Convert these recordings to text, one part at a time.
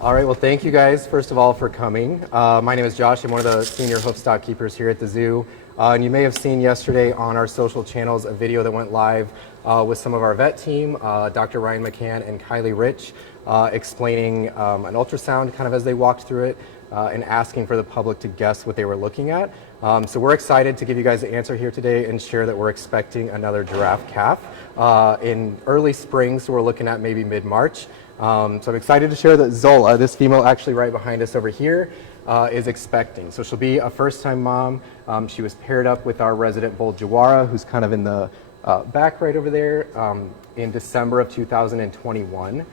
All right, well, thank you guys, first of all, for coming. My name is Josh. I'm one of the senior hoof stock keepers here at the zoo. And you may have seen yesterday on our social channels a video that went live with some of our vet team, Dr. Ryan McCann and Kylie Rich, explaining an ultrasound kind of as they walked through it and asking for the public to guess what they were looking at. So we're excited to give you guys the answer here today and share that we're expecting another giraffe calf in early spring, so we're looking at maybe mid-March. So I'm excited to share that Zola, this female actually right behind us over here, is expecting. So she'll be a first-time mom. She was paired up with our resident bull Jawara, who's kind of in the back right over there, in December of 2021.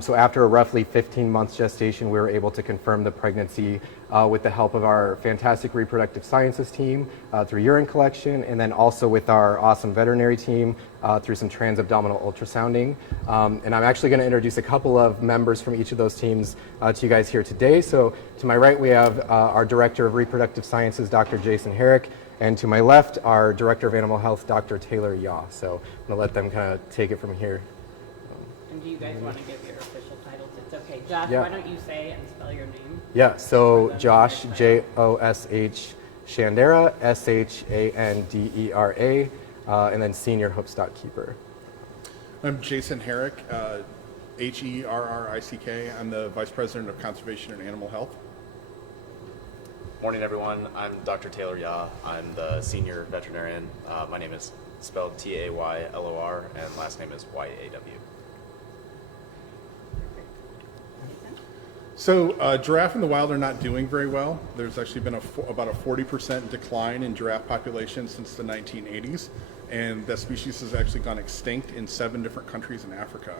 So after a roughly 15 months gestation, we were able to confirm the pregnancy with the help of our fantastic reproductive sciences team through urine collection, and then also with our awesome veterinary team through some transabdominal ultrasounding. And I'm actually going to introduce a couple of members from each of those teams to you guys here today. So to my right, we have our Director of Reproductive Sciences, Dr. Jason Herrick, and to my left, our Director of Animal Health, Dr. Taylor Yaw. So I'm going to let them kind of take it from here. And do you guys want to give your official titles? It's okay. Josh, Yeah. why don't you say and spell your name? Yeah, so Josh, Josh Shandera, Shandera, and then Senior Hoof Stock Keeper. I'm Jason Herrick, Herrick. I'm the Vice President of Conservation and Animal Health. Morning, everyone. I'm Dr. Taylor Yaw. I'm the Senior Veterinarian. My name is spelled Taylor, and last name is Yaw. So giraffe in the wild are not doing very well. There's actually been about a 40% decline in giraffe population since the 1980s, and that species has actually gone extinct in 7 different countries in Africa.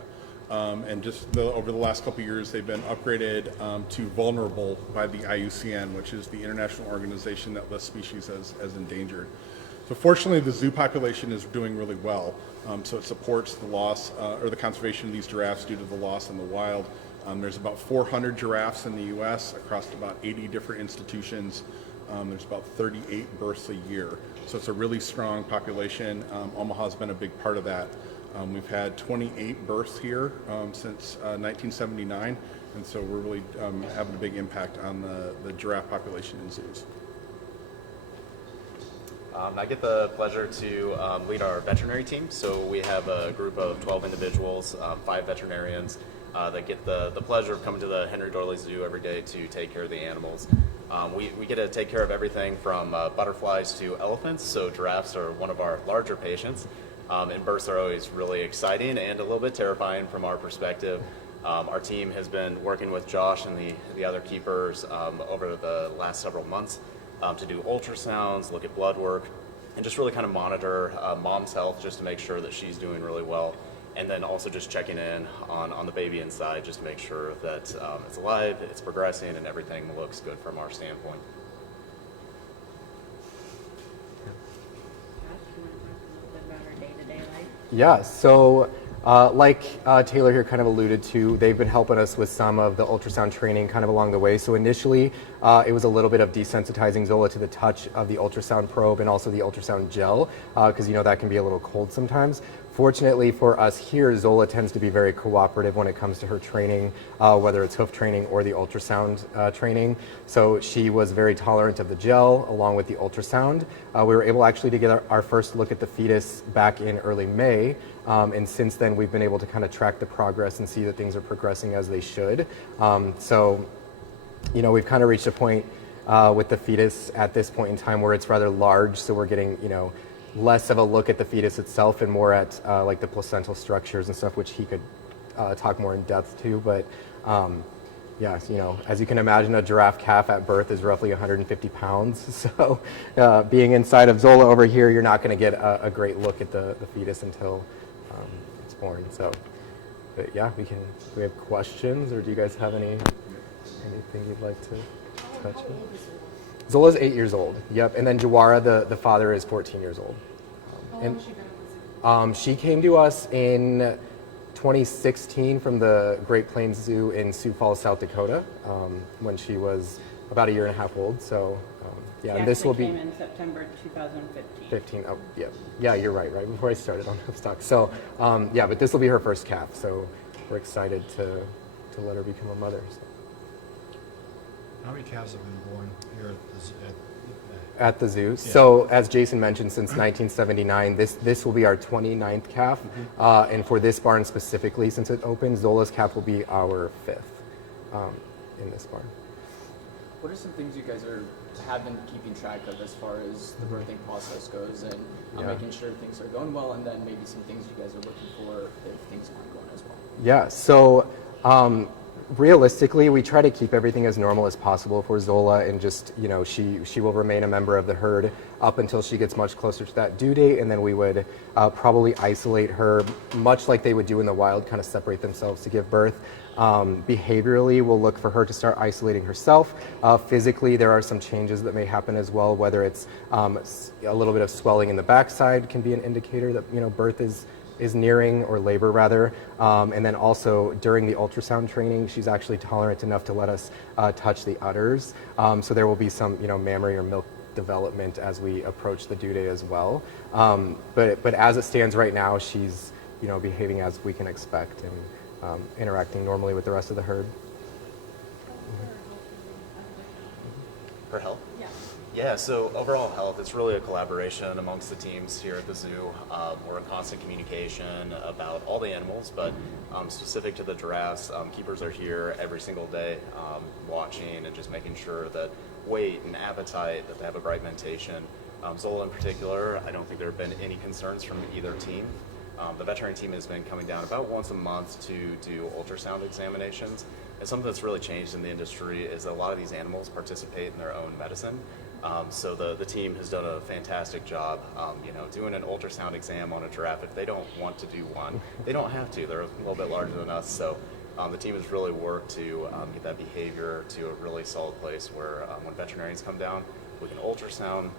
And just over the last couple of years, they've been upgraded to vulnerable by the IUCN, which is the international organization that lists species as endangered. So fortunately, the zoo population is doing really well. So it supports the loss or the conservation of these giraffes due to the loss in the wild. There's about 400 giraffes in the U.S. across about 80 different institutions. There's about 38 births a year. So it's a really strong population. Omaha's been a big part of that. We've had 28 births here since 1979, and so we're really having a big impact on the giraffe population in zoos. I get the pleasure to lead our veterinary team. So we have a group of 12 individuals, 5 veterinarians that get the pleasure of coming to the Henry Doorly Zoo every day to take care of the animals. We get to take care of everything from butterflies to elephants, so giraffes are one of our larger patients. And births are always really exciting and a little bit terrifying from our perspective. Our team has been working with Josh and the other keepers over the last several months to do ultrasounds, look at blood work, and just really kind of monitor mom's health just to make sure that she's doing really well. And then also just checking in on the baby inside just to make sure that it's alive, it's progressing, and everything looks good from our standpoint. Yeah, so like Taylor here kind of alluded to, they've been helping us with some of the ultrasound training kind of along the way. So initially, it was a little bit of desensitizing Zola to the touch of the ultrasound probe and also the ultrasound gel, because that can be a little cold sometimes. Fortunately for us here, Zola tends to be very cooperative when it comes to her training, whether it's hoof training or the ultrasound training. So she was very tolerant of the gel along with the ultrasound. We were able actually to get our first look at the fetus back in early May. And since then, we've been able to kind of track the progress and see that things are progressing as they should. So we've kind of reached a point with the fetus at this point in time where it's rather large. So we're getting, less of a look at the fetus itself and more at like the placental structures and stuff, which he could talk more in depth to. But yeah, as you can imagine, a giraffe calf at birth is roughly 150 pounds. So being inside of Zola over here, you're not going to get a great look at the fetus until it's born. So, but yeah, do we have questions, or do you guys have anything you'd like to touch on? Zola's 8 years old. Yep, and then Jawara, the father, is 14 years old. And she came to us in 2016 from the Great Plains Zoo in Sioux Falls, South Dakota, when she was about 1.5 years old. So yeah, and this will be came in September 2015. Oh, yeah, you're right before I started on Hoofstock. So yeah, but this will be her first calf. So we're excited to let her become a mother. So. How many calves have been born here at the At the zoo. So as Jason mentioned, since 1979, this will be our 29th calf. And for this barn specifically, since it opened, Zola's calf will be our 5th in this barn. What are some things you guys have been keeping track of as far as the birthing process goes, and making sure things are going well, and then maybe some things you guys are looking for if things aren't going as well? Yeah, so realistically, we try to keep everything as normal as possible for Zola, and just, you know, she will remain a member of the herd up until she gets much closer to that due date, and then we would probably isolate her, much like they would do in the wild, kind of separate themselves to give birth. Behaviorally, we'll look for her to start isolating herself. Physically, there are some changes that may happen as well, whether it's a little bit of swelling in the backside can be an indicator that, you know, birth is nearing, or labor rather. And then also during the ultrasound training, she's actually tolerant enough to let us touch the udders. So there will be some, you know, mammary or milk development as we approach the due date as well. But as it stands right now, she's, you know, behaving as we can expect and interacting normally with the rest of the herd. For health? Yeah. Yeah, so overall health, it's really a collaboration amongst the teams here at the zoo. We're in constant communication about all the animals, but specific to the giraffes, keepers are here every single day watching and just making sure that weight and appetite, that they have a bright mentation. Zola in particular, I don't think there have been any concerns from either team. The veterinary team has been coming down about once a month to do ultrasound examinations. And something that's really changed in the industry is that a lot of these animals participate in their own medicine. So the team has done a fantastic job, you know, doing an ultrasound exam on a giraffe. If they don't want to do one, they don't have to. They're a little bit larger than us. So the team has really worked to get that behavior to a really solid place where when veterinarians come down, we can ultrasound,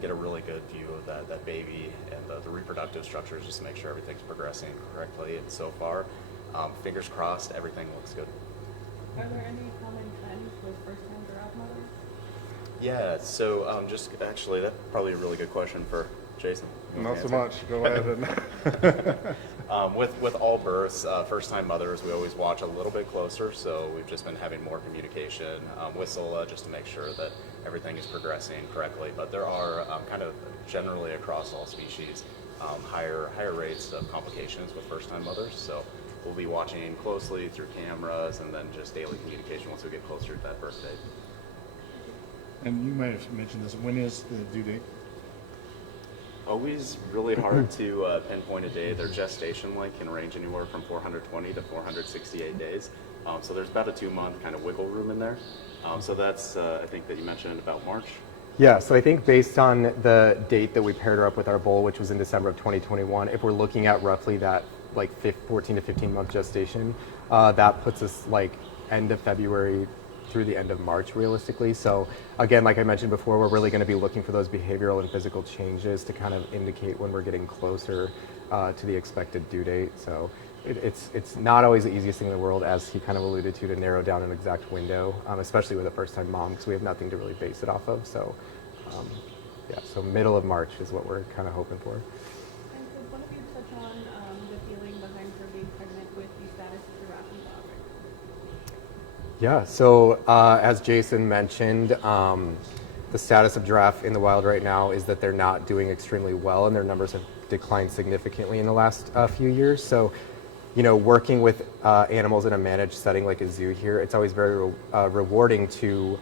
get a really good view of that baby and the reproductive structures, just to make sure everything's progressing correctly. And so far, fingers crossed, everything looks good. Are there any common trends with first-time giraffe mothers? Yeah, so just actually, that's probably a really good question for Jason. You want Not to so answer? much. Go ahead. And With all births, first-time mothers, we always watch a little bit closer, so we've just been having more communication with Zola just to make sure that everything is progressing correctly. But there are kind of generally across all species higher rates of complications with first-time mothers, so we'll be watching closely through cameras and then just daily communication once we get closer to that birth date. And you might have mentioned this. When is the due date? Always really hard to pinpoint a day. Their gestation length can range anywhere from 420 to 468 days. So there's about a 2-month kind of wiggle room in there. So that's, I think that you mentioned about March. Yeah, so I think based on the date that we paired her up with our bull, which was in December of 2021, if we're looking at roughly that like 14 to 15 month gestation, that puts us like end of February through the end of March realistically. So again, like I mentioned before, we're really going to be looking for those behavioral and physical changes to kind of indicate when we're getting closer to the expected due date. So it's not always the easiest thing in the world, as he kind of alluded to narrow down an exact window, especially with a first-time mom, because we have nothing to really base it off of. So yeah, so middle of March is what we're kind of hoping for. And could one of you touch on the feeling behind her being pregnant with the status of giraffe in the wild right now? Yeah, so as Jason mentioned, the status of giraffe in the wild right now is that they're not doing extremely well, and their numbers have declined significantly in the last few years. So, you know, working with animals in a managed setting like a zoo here, it's always very rewarding to,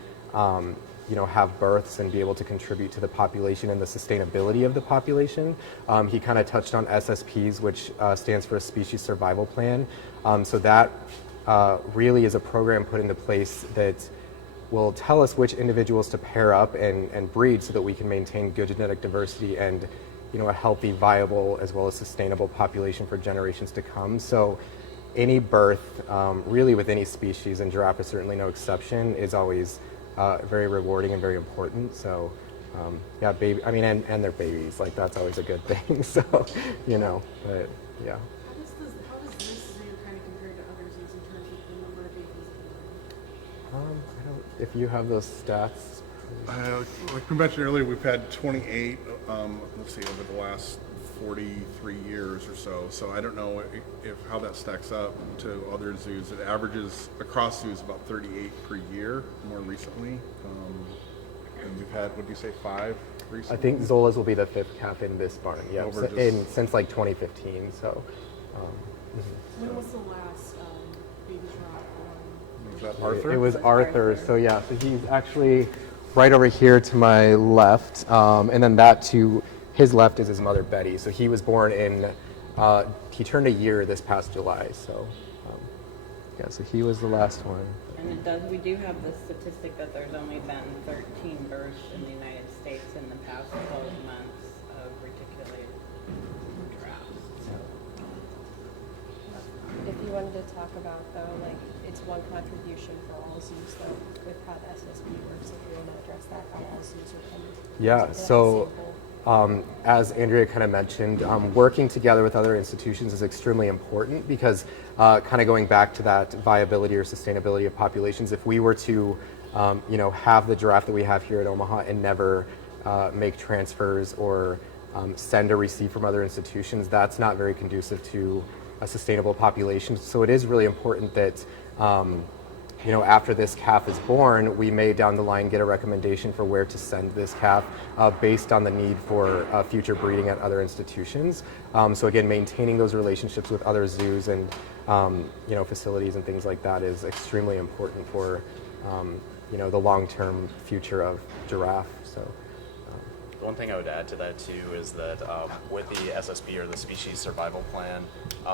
you know, have births and be able to contribute to the population and the sustainability of the population. He kind of touched on SSPs, which stands for a species survival plan. So that really is a program put into place that will tell us which individuals to pair up and breed so that we can maintain good genetic diversity and, you know, a healthy, viable, as well as sustainable population for generations to come. So any birth, really with any species, and giraffe is certainly no exception, is always very rewarding and very important. So yeah, baby, I mean, and their babies, like that's always a good thing. So, you know, but yeah. How does this zoo kind of compare to others in terms of the number of babies? I don't, if you have those stats. like we mentioned earlier, we've had 28, let's see, over the last 43 years or so. So I don't know if how that stacks up to other zoos. It averages across zoos about 38 per year more recently. And we've had, what do you say, 5 recently? I think Zola's will be the 5th calf in this barn. Yeah, Over just- since like 2015. So. When was the last baby giraffe born? Was that Arthur? It was Arthur. So yeah, so he's actually right over here to my left, and then that to his left is his mother Betty. So he was born in, he turned a year this past July. So yeah, so he was the last one. And we do have the statistic that there's only been 13 births in the United States in the past 12 months of reticulated giraffes. So, If you wanted to talk about though, like it's one contribution for all zoos though, with how the SSB works, if you want to address that, how all zoos are coming. Yeah, so as Andrea kind of mentioned, working together with other institutions is extremely important because kind of going back to that viability or sustainability of populations, if we were to have the giraffe that we have here at Omaha and never make transfers or send or receive from other institutions, that's not very conducive to a sustainable population. So it is really important that after this calf is born, we may down the line get a recommendation for where to send this calf based on the need for future breeding at other institutions. So again, maintaining those relationships with other zoos and facilities and things like that is extremely important for the long-term future of giraffe. So. One thing I would add to that too is that with the SSP or the Species Survival Plan,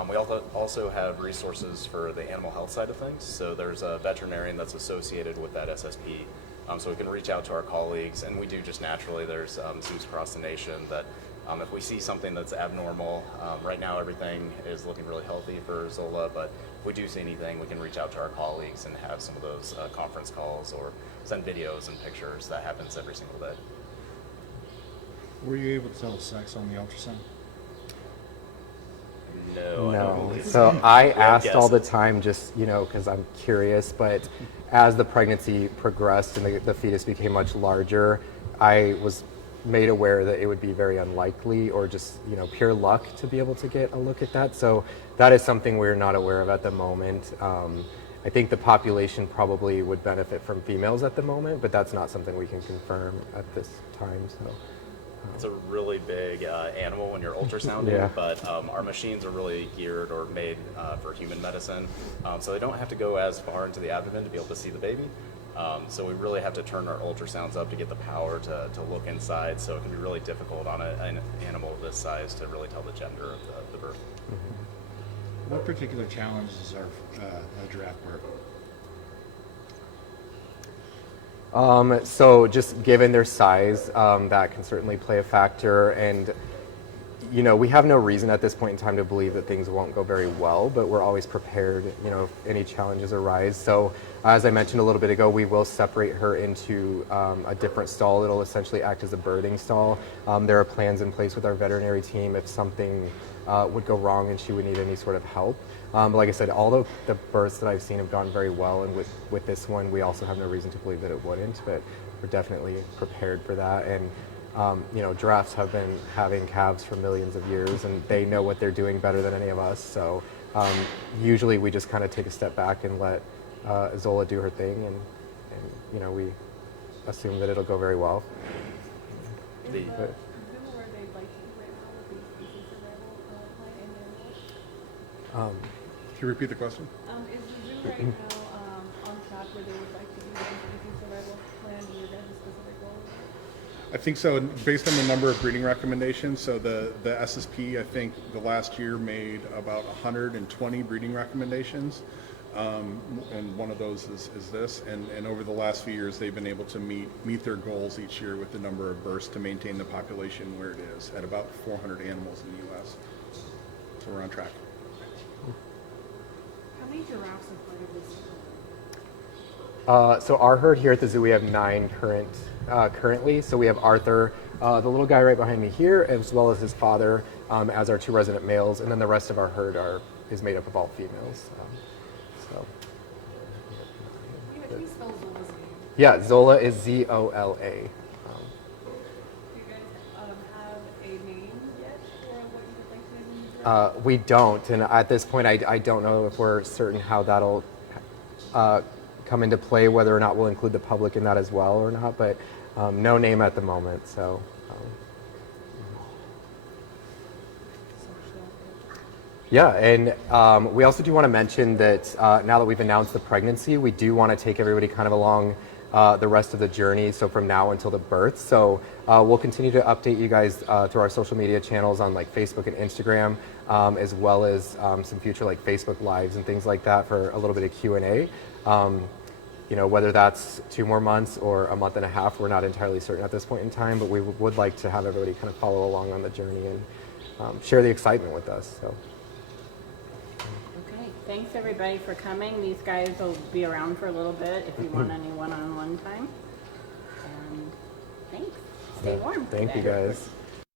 we also have resources for the animal health side of things. So there's a veterinarian that's associated with that SSP. So we can reach out to our colleagues, and we do just naturally. There's zoos across the nation that if we see something that's abnormal, right now everything is looking really healthy for Zola, but if we do see anything, we can reach out to our colleagues and have some of those conference calls or send videos and pictures. That happens every single day. Were you able to tell the sex on the ultrasound? No. I don't No. believe So I We have asked all the guesses. time just, because I'm curious, but as the pregnancy progressed and the fetus became much larger, I was made aware that it would be very unlikely or just, pure luck to be able to get a look at that. So that is something we're not aware of at the moment. I think the population probably would benefit from females at the moment, but that's not something we can confirm at this time. So. It's a really big animal when you're ultrasounding, Yeah. but our machines are really geared or made for human medicine, so they don't have to go as far into the abdomen to be able to see the baby. So we really have to turn our ultrasounds up to get the power to look inside, so it can be really difficult on an animal this size to really tell the gender of the birth. What particular challenges are a giraffe birth? So just given their size, that can certainly play a factor. And, we have no reason at this point in time to believe that things won't go very well, but we're always prepared, if any challenges arise. So as I mentioned a little bit ago, we will separate her into a different stall. It'll essentially act as a birthing stall. There are plans in place with our veterinary team if something would go wrong and she would need any sort of help. But like I said, all the births that I've seen have gone very well, and with this one, we also have no reason to believe that it wouldn't, but we're definitely prepared for that. And giraffes have been having calves for millions of years, and they know what they're doing better than any of us. So usually we just kind of take a step back and let Zola do her thing, and we assume that it'll go very well. Is The- the zoo where they'd like to be right now with the species survival plan in animals? Can you repeat the question? Is the zoo right now on track where they would like to be with the species survival plan and your guys' specific goals? I think so, and based on the number of breeding recommendations. So the SSP, I think the last year made about 120 breeding recommendations, and one of those is this. And over the last few years, they've been able to meet their goals each year with the number of births to maintain the population where it is at about 400 animals in the U.S. So we're on track. How many giraffes are part of this? So our herd here at the zoo, we have 9 currently. So we have Arthur, the little guy right behind me here, as well as his father, as our 2 resident males, and then the rest of our herd is made up of all females. So Can you spell Zola's name? yeah, Zola is Zola. Do you guys have a name yet for what We don't, and at this point, I don't know if we're certain how that'll come into play, whether or not we'll include the public in that as well or not, but no name at the moment, so. Yeah, and we also do want to mention that now that we've announced the pregnancy, we do want to take everybody kind of along the rest of the journey, so from now until the birth. So we'll continue to update you guys through our social media channels on like Facebook and Instagram, as well as some future like Facebook Lives and things like that for a little bit of Q&A. You know, whether that's 2 more months or a month and a half, we're not entirely certain at this point in time, but we would like to have everybody kind of follow along on the journey and share the excitement with us. So. Okay, thanks everybody for coming. These guys will be around for a little bit if you want any one-on-one time. And thanks. Stay warm. Thank you today. guys.